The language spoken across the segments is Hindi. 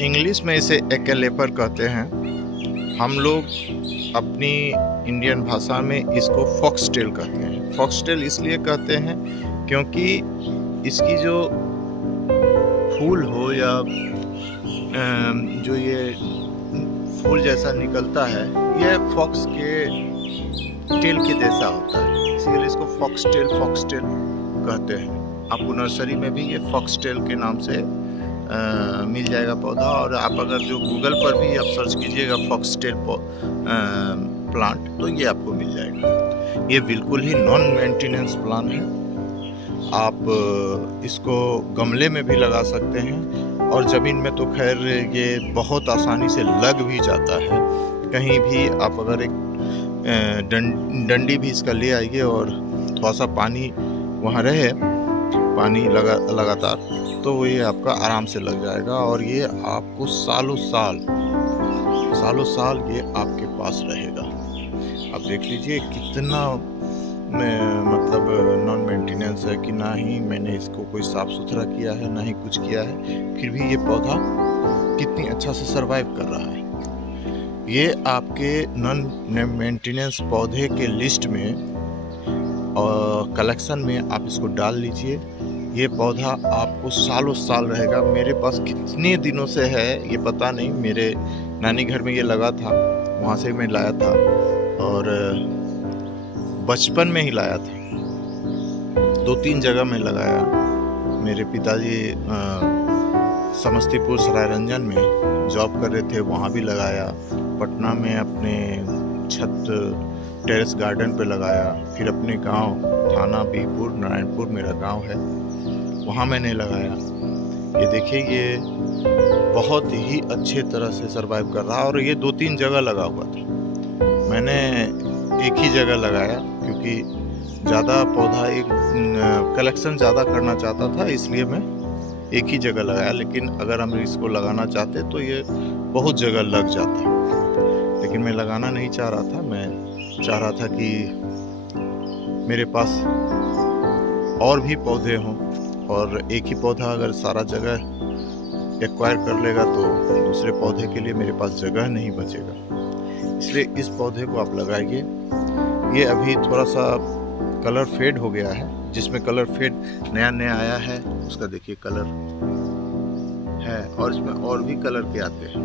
इंग्लिश में इसे एक्लेपर कहते हैं। हम लोग अपनी इंडियन भाषा में इसको फॉक्सटेल कहते हैं। फॉक्सटेल इसलिए कहते हैं क्योंकि इसकी जो फूल हो या जो ये फूल जैसा निकलता है, यह फॉक्स के टेल के जैसा होता है, इसीलिए इसको फॉक्सटेल कहते हैं। आपको नर्सरी में भी ये फॉक्सटेल के नाम से मिल जाएगा पौधा, और आप अगर जो गूगल पर भी आप सर्च कीजिएगा फॉक्सटेल प्लांट तो ये आपको मिल जाएगा। ये बिल्कुल ही नॉन मेंटेनेंस प्लांट है। आप इसको गमले में भी लगा सकते हैं, और ज़मीन में तो खैर ये बहुत आसानी से लग भी जाता है। कहीं भी आप अगर एक डंडी भी इसका ले आइए और थोड़ा सा पानी वहाँ रहे, पानी लगातार, तो ये आपका आराम से लग जाएगा, और ये आपको सालों साल ये आपके पास रहेगा। अब देख लीजिए कितना मतलब नॉन मेंटेनेंस है कि ना ही मैंने इसको कोई साफ सुथरा किया है, ना ही कुछ किया है, फिर भी ये पौधा कितनी अच्छा से सरवाइव कर रहा है। ये आपके नॉन मेंटेनेंस पौधे के लिस्ट में और कलेक्शन में आप इसको डाल लीजिए। ये पौधा आपको सालों साल रहेगा। मेरे पास कितने दिनों से है ये पता नहीं, मेरे नानी घर में ये लगा था, वहाँ से मैं लाया था, और बचपन में ही लाया था। 2-3 जगह में लगाया। मेरे पिताजी समस्तीपुर सरायरंजन में जॉब कर रहे थे, वहाँ भी लगाया। पटना में अपने छत टेरेस गार्डन पे लगाया। फिर अपने गांव थाना बीहपुर नारायणपुर मेरा गांव है, वहाँ मैंने लगाया। ये देखिए ये बहुत ही अच्छे तरह से सरवाइव कर रहा है, और ये 2-3 जगह लगा हुआ था। मैंने एक ही जगह लगाया क्योंकि ज़्यादा पौधा एक कलेक्शन ज़्यादा करना चाहता था, इसलिए मैं एक ही जगह लगाया। लेकिन अगर हम इसको लगाना चाहते तो ये बहुत जगह लग जाता, लेकिन मैं लगाना नहीं चाह रहा था। मैं चाह रहा था कि मेरे पास और भी पौधे हों, और एक ही पौधा अगर सारा जगह एक्वायर कर लेगा तो दूसरे पौधे के लिए मेरे पास जगह नहीं बचेगा। इसलिए इस पौधे को आप लगाइए। ये अभी थोड़ा सा कलर फेड हो गया है, जिसमें कलर फेड नया आया है उसका देखिए कलर है, और इसमें और भी कलर के आते हैं,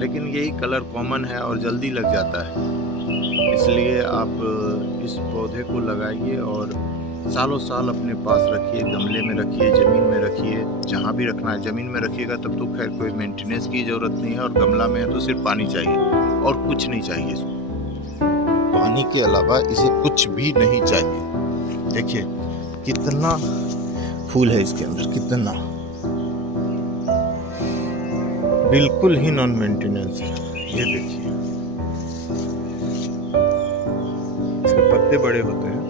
लेकिन यही कलर कॉमन है और जल्दी लग जाता है। इसलिए आप इस पौधे को लगाइए और सालों साल अपने पास रखिए। गमले में रखिए, ज़मीन में रखिए, जहाँ भी रखना है। ज़मीन में रखिएगा तब तो खैर कोई मेंटेनेंस की ज़रूरत नहीं है, और गमला में है तो सिर्फ पानी चाहिए और कुछ नहीं चाहिए इसको। पानी के अलावा इसे कुछ भी नहीं चाहिए। देखिए कितना फूल है इसके अंदर, कितना बिल्कुल ही नॉन मेंटेनेंस है। ये देखिए इसके पत्ते बड़े होते हैं,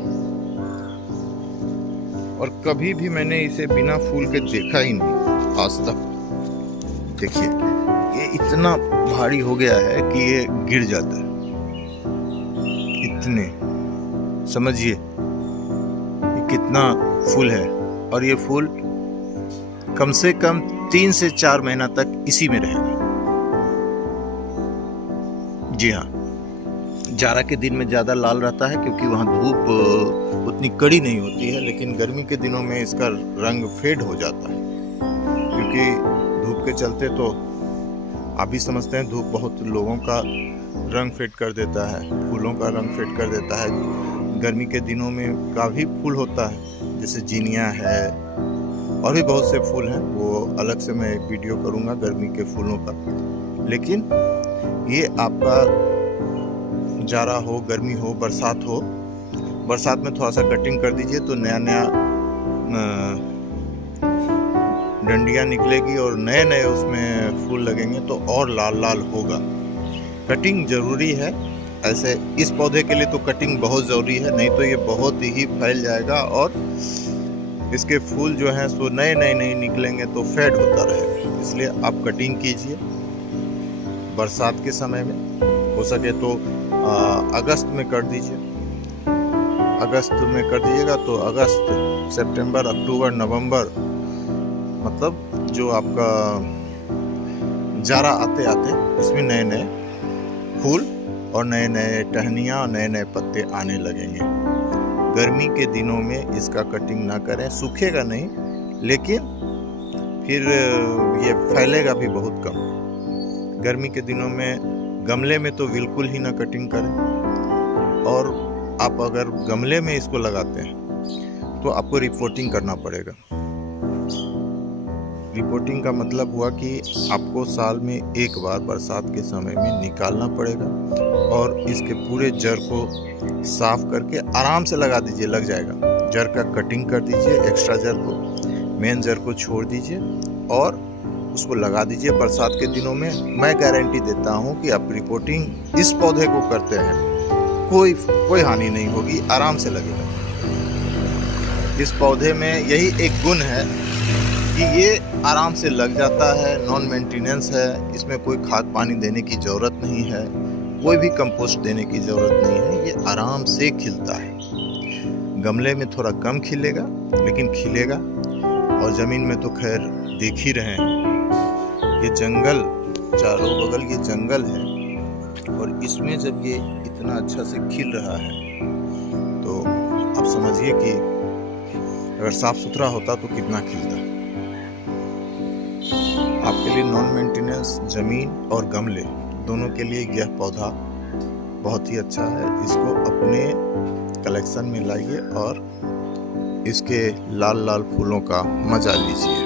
और कभी भी मैंने इसे बिना फूल के देखा ही नहीं आज तक। देखिए ये इतना भारी हो गया है कि ये गिर जाता है, इतने, समझिए ये कितना फूल है। और ये फूल कम से कम 3 से 4 महीना तक इसी में रहेगा। जी हाँ, जाड़ा के दिन में ज़्यादा लाल रहता है क्योंकि वहाँ धूप उतनी कड़ी नहीं होती है, लेकिन गर्मी के दिनों में इसका रंग फेड हो जाता है, क्योंकि धूप के चलते तो आप भी समझते हैं, धूप बहुत लोगों का रंग फेड कर देता है, फूलों का रंग फेड कर देता है। गर्मी के दिनों में काफ़ी फूल होता है, जैसे जीनिया है, और भी बहुत से फूल हैं, वो अलग से मैं एक वीडियो करूँगा गर्मी के फूलों का। लेकिन ये आपका जाड़ा हो, गर्मी हो, बरसात हो, बरसात में थोड़ा सा कटिंग कर दीजिए तो नया डंडियाँ निकलेगी और नए उसमें फूल लगेंगे तो और लाल होगा। कटिंग ज़रूरी है। ऐसे इस पौधे के लिए तो कटिंग बहुत ज़रूरी है, नहीं तो ये बहुत ही फैल जाएगा और इसके फूल जो हैं सो नए नहीं निकलेंगे तो फेड होता रहेगा। इसलिए आप कटिंग कीजिए बरसात के समय में, हो सके तो अगस्त में कर दीजिए। अगस्त में कर दीजिएगा तो अगस्त, सितंबर, अक्टूबर, नवंबर, मतलब जो आपका जाड़ा आते आते इसमें नए नए फूल और नए नए टहनियाँ और नए नए पत्ते आने लगेंगे। गर्मी के दिनों में इसका कटिंग ना करें, सूखेगा नहीं लेकिन फिर ये फैलेगा भी बहुत कम। गर्मी के दिनों में गमले में तो बिल्कुल ही ना कटिंग करें, और आप अगर गमले में इसको लगाते हैं तो आपको रिपोर्टिंग करना पड़ेगा। रिपोर्टिंग का मतलब हुआ कि आपको साल में एक बार बरसात के समय में निकालना पड़ेगा और इसके पूरे जड़ को साफ करके आराम से लगा दीजिए, लग जाएगा। जड़ का कटिंग कर दीजिए, एक्स्ट्रा जड़ को, मेन जड़ को छोड़ दीजिए और उसको लगा दीजिए बरसात के दिनों में। मैं गारंटी देता हूँ कि आप रिपोर्टिंग इस पौधे को करते हैं कोई हानि नहीं होगी, आराम से लगेगा। इस पौधे में यही एक गुण है कि ये आराम से लग जाता है, नॉन मेंटेनेंस है, इसमें कोई खाद पानी देने की ज़रूरत नहीं है, कोई भी कंपोस्ट देने की ज़रूरत नहीं है, ये आराम से खिलता है। गमले में थोड़ा कम खिलेगा लेकिन खिलेगा, और ज़मीन में तो खैर देख ही रहे हैं, ये जंगल, चारों बगल ये जंगल है, और इसमें जब ये इतना अच्छा से खिल रहा है तो आप समझिए कि अगर साफ सुथरा होता तो कितना खिलता। आपके लिए नॉन मेंटेनेंस ज़मीन और गमले दोनों के लिए यह पौधा बहुत ही अच्छा है। इसको अपने कलेक्शन में लाइए और इसके लाल लाल फूलों का मजा लीजिए।